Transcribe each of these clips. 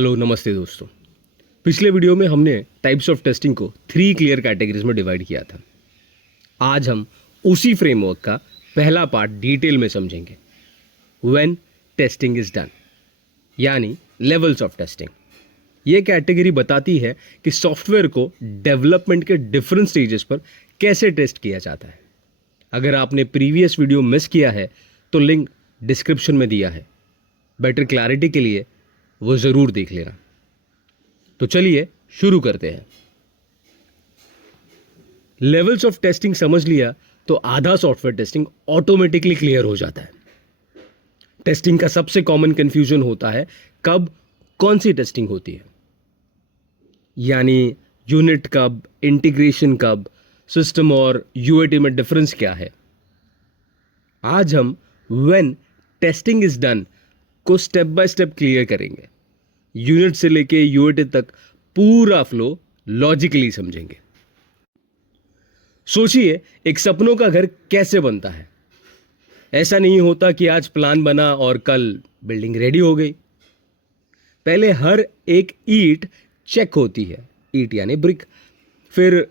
Hello नमस्ते दोस्तों। पिछले वीडियो में हमने टाइप्स ऑफ टेस्टिंग को 3 क्लियर कैटेगरीज में डिवाइड किया था। आज हम उसी फ्रेमवर्क का पहला पार्ट डिटेल में समझेंगे, व्हेन टेस्टिंग इज डन, यानी लेवल्स ऑफ टेस्टिंग। ये कैटेगरी बताती है कि सॉफ्टवेयर को डेवलपमेंट के डिफरेंट स्टेजेस पर कैसे टेस्ट किया जाता है। अगर आपने प्रीवियस वीडियो मिस किया है तो लिंक डिस्क्रिप्शन में दिया है, बेटर क्लैरिटी के लिए वो जरूर देख लेना। तो चलिए शुरू करते हैं। लेवल्स ऑफ टेस्टिंग समझ लिया तो आधा सॉफ्टवेयर टेस्टिंग ऑटोमेटिकली क्लियर हो जाता है। टेस्टिंग का सबसे कॉमन कंफ्यूजन होता है कब कौन सी टेस्टिंग होती है, यानी यूनिट कब, इंटीग्रेशन कब, सिस्टम और यूएटी में डिफरेंस क्या है। आज हम व्हेन टेस्टिंग इज डन को स्टेप बाय स्टेप क्लियर करेंगे। यूनिट से लेके यूएटी तक पूरा फ्लो लॉजिकली समझेंगे। सोचिए एक सपनों का घर कैसे बनता है। ऐसा नहीं होता कि आज प्लान बना और कल बिल्डिंग रेडी हो गई। पहले हर एक ईंट चेक होती है, ईंट यानी ब्रिक। फिर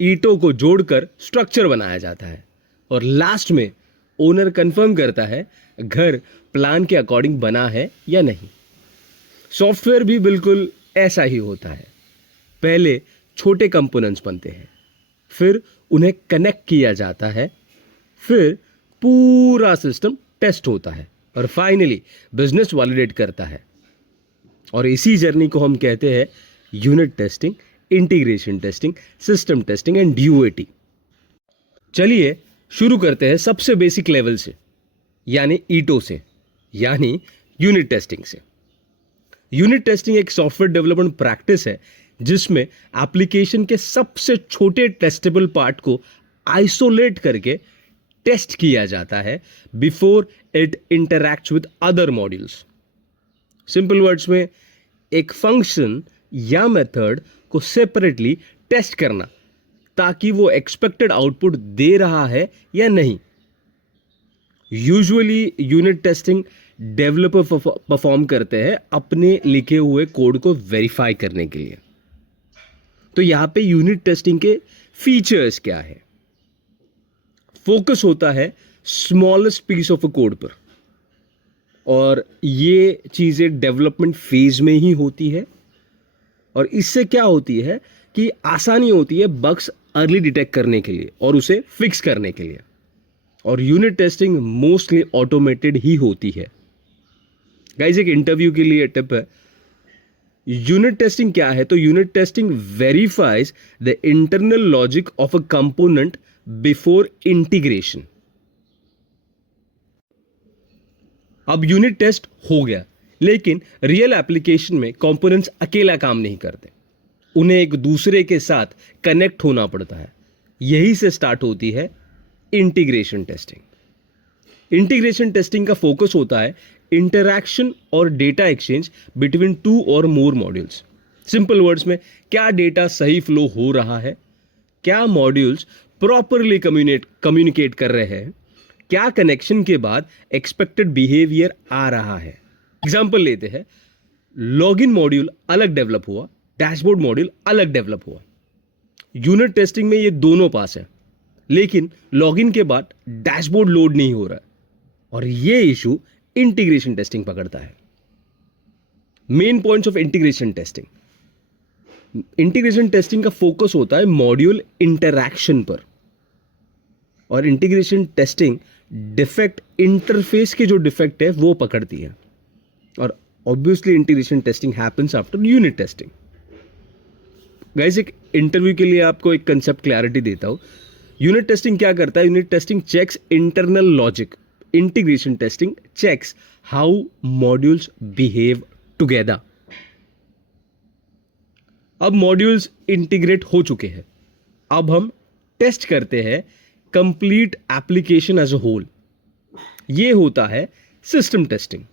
ईंटों को जोड़कर स्ट्रक्चर बनाया जाता है और लास्ट में ओनर कंफर्म करता है घर प्लान के अकॉर्डिंग बना है या नहीं। सॉफ्टवेयर भी बिल्कुल ऐसा ही होता है। पहले छोटे कंपोनेंट्स बनते हैं, फिर उन्हें कनेक्ट किया जाता है, फिर पूरा सिस्टम टेस्ट होता है और फाइनली बिजनेस वैलिडेट करता है। और इसी जर्नी को हम कहते हैं unit testing, integration testing, system testing and UAT. चलिए शुरू करते हैं सबसे बेसिक लेवल से, यानी ईटो से, यानी यूनिट टेस्टिंग से। यूनिट टेस्टिंग एक सॉफ्टवेयर डेवलपमेंट प्रैक्टिस है जिसमें एप्लीकेशन के सबसे छोटे टेस्टेबल पार्ट को आइसोलेट करके टेस्ट किया जाता है before it interacts with other modules. Simple words में एक फंक्शन या मेथड को सेपरेटली टेस्ट करना ताकि वो एक्सपेक्टेड आउटपुट दे रहा है या नहीं। Usually unit testing developer perform करते हैं अपने लिखे हुए कोड को वेरीफाई करने के लिए। तो यहां पे यूनिट टेस्टिंग के फीचर्स क्या है? फोकस होता है smallest piece of a code पर, और ये चीजें डेवलपमेंट फेज में ही होती है। और इससे क्या होती है कि आसानी होती है बग्स अर्ली डिटेक्ट करने के लिए और उसे फिक्स करने के लिए। और यूनिट टेस्टिंग मोस्टली ऑटोमेटेड ही होती है। गाइस एक इंटरव्यू के लिए टिप है, यूनिट टेस्टिंग क्या है? तो unit testing verifies the internal logic of a component before integration. अब यूनिट टेस्ट हो गया, लेकिन रियल एप्लीकेशन में कंपोनेंट्स अकेला काम नहीं करते, उन्हें एक दूसरे के साथ कनेक्ट होना पड़ता है। यही से स्टार्ट होती है इंटीग्रेशन टेस्टिंग। इंटीग्रेशन टेस्टिंग का फोकस होता है इंटरैक्शन और डेटा एक्सचेंज बिटवीन 2 और मोर मॉड्यूल्स। सिंपल वर्ड्स में क्या डेटा सही फ्लो हो रहा है, क्या मॉड्यूल्स प्रॉपरली कम्युनिकेट कर रहे हैं, क्या कनेक्शन के बाद एक्सपेक्टेड बिहेवियर आ रहा है। एग्जाम्पल लेते हैं, लॉगिन मॉड्यूल अलग डेवलप हुआ, डैशबोर्ड मॉड्यूल अलग डेवलप हुआ। यूनिट टेस्टिंग में ये दोनों पास है, लेकिन लॉगिन के बाद डैशबोर्ड लोड नहीं हो रहा है, और ये इशू इंटीग्रेशन टेस्टिंग पकड़ता है। Main points of integration testing. Integration testing का फोकस होता है मॉड्यूल इंटरैक्शन पर, और इंटीग्रेशन टेस्टिंग डिफेक्ट इंटरफेस के जो डिफेक्ट है वो पकड़ती है। और obviously integration testing happens after unit testing. Guys एक इंटरव्यू के लिए आपको एक कंसेप्ट क्लैरिटी देता हूं। यूनिट टेस्टिंग क्या करता है? Unit testing checks internal logic, integration testing checks how modules behave together. अब मॉड्यूल्स इंटीग्रेट हो चुके हैं, अब हम टेस्ट करते हैं complete application as a whole. ये होता है system testing.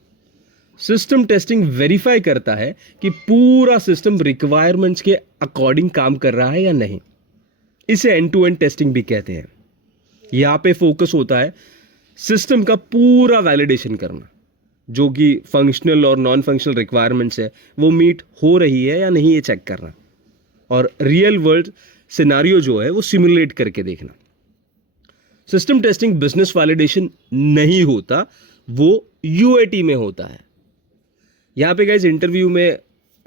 System testing verify करता है कि पूरा सिस्टम रिक्वायरमेंट्स के अकॉर्डिंग काम कर रहा है या नहीं। इसे एंड टू एंड टेस्टिंग भी कहते हैं। यहां पे फोकस होता है सिस्टम का पूरा वैलिडेशन करना, जो कि फंक्शनल और नॉन फंक्शनल रिक्वायरमेंट्स है वो मीट हो रही है या नहीं, ये चेक करना, और रियल वर्ल्ड सिनारियो जो है वो सिमुलेट करके देखना। सिस्टम टेस्टिंग बिजनेस वैलिडेशन नहीं होता, वो यूएटी में होता है। यहां पे गाइस इंटरव्यू में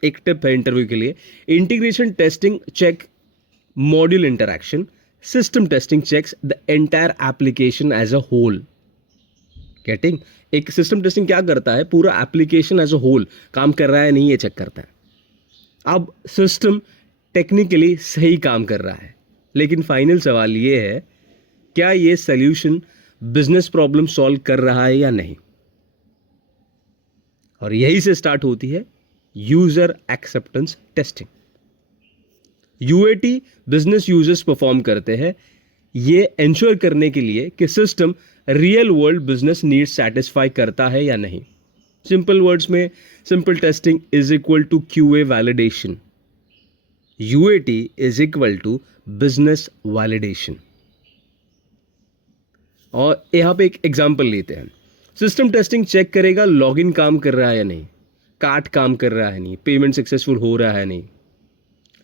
एक टिप है इंटरव्यू के लिए, integration testing check module interaction, system testing checks the entire application as a whole. Getting? एक सिस्टम टेस्टिंग क्या करता है, पूरा एप्लीकेशन एज अ होल काम कर रहा है नहीं, ये चेक करता है। अब सिस्टम टेक्निकली सही काम कर रहा है, लेकिन फाइनल सवाल ये है, क्या ये सॉल्यूशन बिजनेस प्रॉब्लम सॉल्व कर रहा है या नहीं? और यही से स्टार्ट होती है user acceptance testing. UAT business users perform करते हैं ये एंश्योर करने के लिए कि system real world business needs satisfy करता है या नहीं। सिंपल वर्ड्स में simple testing is equal to QA validation, UAT is equal to business validation. और यहां पे एक एग्जांपल लेते हैं। सिस्टम टेस्टिंग चेक करेगा लॉगिन काम कर रहा है या नहीं, कार्ट काम कर रहा है नहीं, पेमेंट सक्सेसफुल हो रहा है नहीं।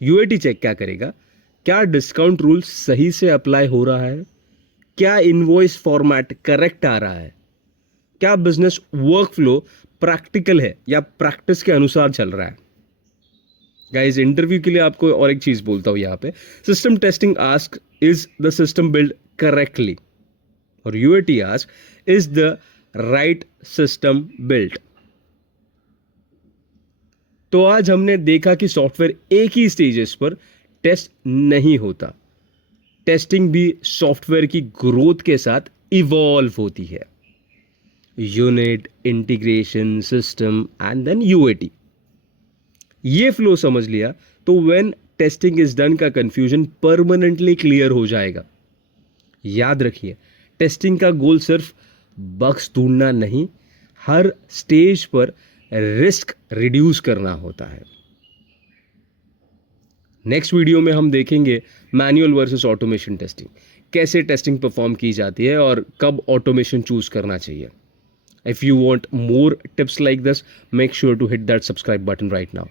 यूएटी चेक क्या करेगा, क्या डिस्काउंट रूल सही से अप्लाई हो रहा है, क्या इनवॉइस फॉर्मेट करेक्ट आ रहा है, क्या बिजनेस वर्कफ्लो प्रैक्टिकल है या प्रैक्टिस के अनुसार चल रहा है। गाइस इंटरव्यू के लिए आपको और एक चीज बोलता हूं, यहां पे system testing ask is the system build correctly, और UAT ask is the right system built. तो आज हमने देखा कि सॉफ्टवेयर एक ही स्टेजेस पर टेस्ट नहीं होता, टेस्टिंग भी सॉफ्टवेयर की ग्रोथ के साथ इवॉल्व होती है। Unit, integration, system and then UAT, ये फ्लो समझ लिया तो व्हेन टेस्टिंग इज डन का कंफ्यूजन परमानेंटली क्लियर हो जाएगा। याद रखिए, टेस्टिंग का गोल सिर्फ बग्स ढूंढना नहीं, हर स्टेज पर रिस्क रिड्यूस करना होता है। नेक्स्ट वीडियो में हम देखेंगे मैनुअल वर्सेस ऑटोमेशन टेस्टिंग, कैसे टेस्टिंग परफॉर्म की जाती है और कब ऑटोमेशन चूज करना चाहिए। If you want more tips like this, make sure to hit that subscribe button right now.